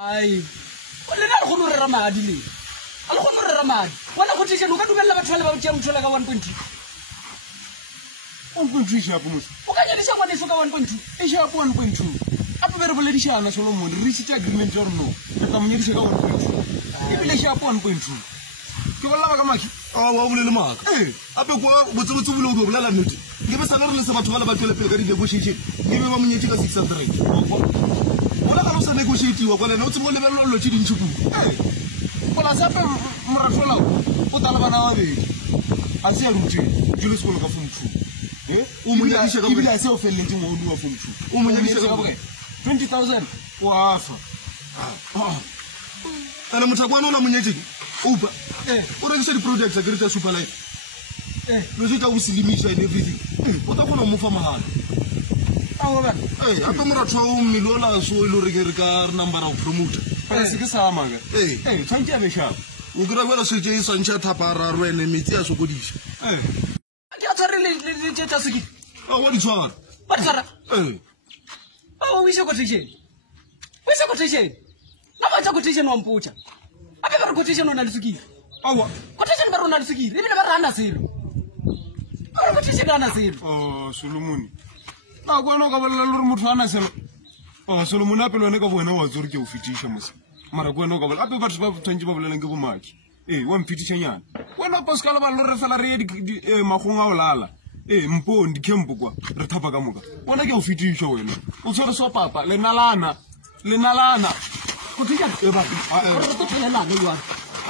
ai le na go re ramadi le a le go re ramadi wala go tshela ka dumela batho ba tšea mothola ka 1.2 1.2 shapo mos o ka nyedisa ngwane so ka 1.2 e shapo 1.2 apo be re boledishana Solomon re reach agreement ya rona ka monyedisa ka 1.2 e bile shapo 1.2 ke bolla ka maki wa bolele maka ape kwa botsebotse bole o go bolela nnete ke be sana re le se batho ba le batho le pele ka di negotiation ke be ba monyetse ka 600 ola ka no se negotiate wa kwa le no tsemo lebelo lo tshi dintsi ku pola sa pe morathola o tala bana ba bedi a se ya rutse Julius go ka form 2 o monyedisa ka bila se o felletse mo o wa form 2 o monyedisa ka bokae 20,000 o afa ana motho kwa no la monyetse upa o re se di projects a greater super life lo se ta o silimisha and everything o ta kgona mo fa mahala aoba ape moratho wa o mmilola so ile re ke ka number of promoter se ke sa maga tshwantse a be sharp o kry a se tse sa ntsha thapa ra rwele metsi a sokodisa ke a tshware le tse tsa seki wa di tshwara ba tsara o ise quotation na ba tsa quotation wa mpucha ape ba quotation ona le seki awa quotation ba rona le seki e bile ba rana selo ba quotation ana selo Solomon ba kwa no ka bolela le motho ana selo Solomon ape lone ka bona wa tsore ke o fitisha mose mara kwa no ka bolela ape batho ba tshwantse ba bolelang ke bo maki wa mpitisha nyana wena Pascal ba lo re fela re di magonga o lala mpon di kempo kwa re thapa ka moka wona ke o fitisha wena o tshwere so papa le nalana quotation ba re to tlela le wa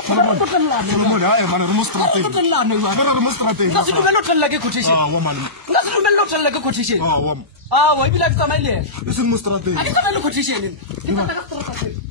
Solomon mana re mo strategy nga se dumelo tlela ke quotation wa malama nga se dumelo tlela ke quotation wa wa ibila ke tsamaile e se mo strategy a ke tsamaile quotation ke tsamaile ka strategy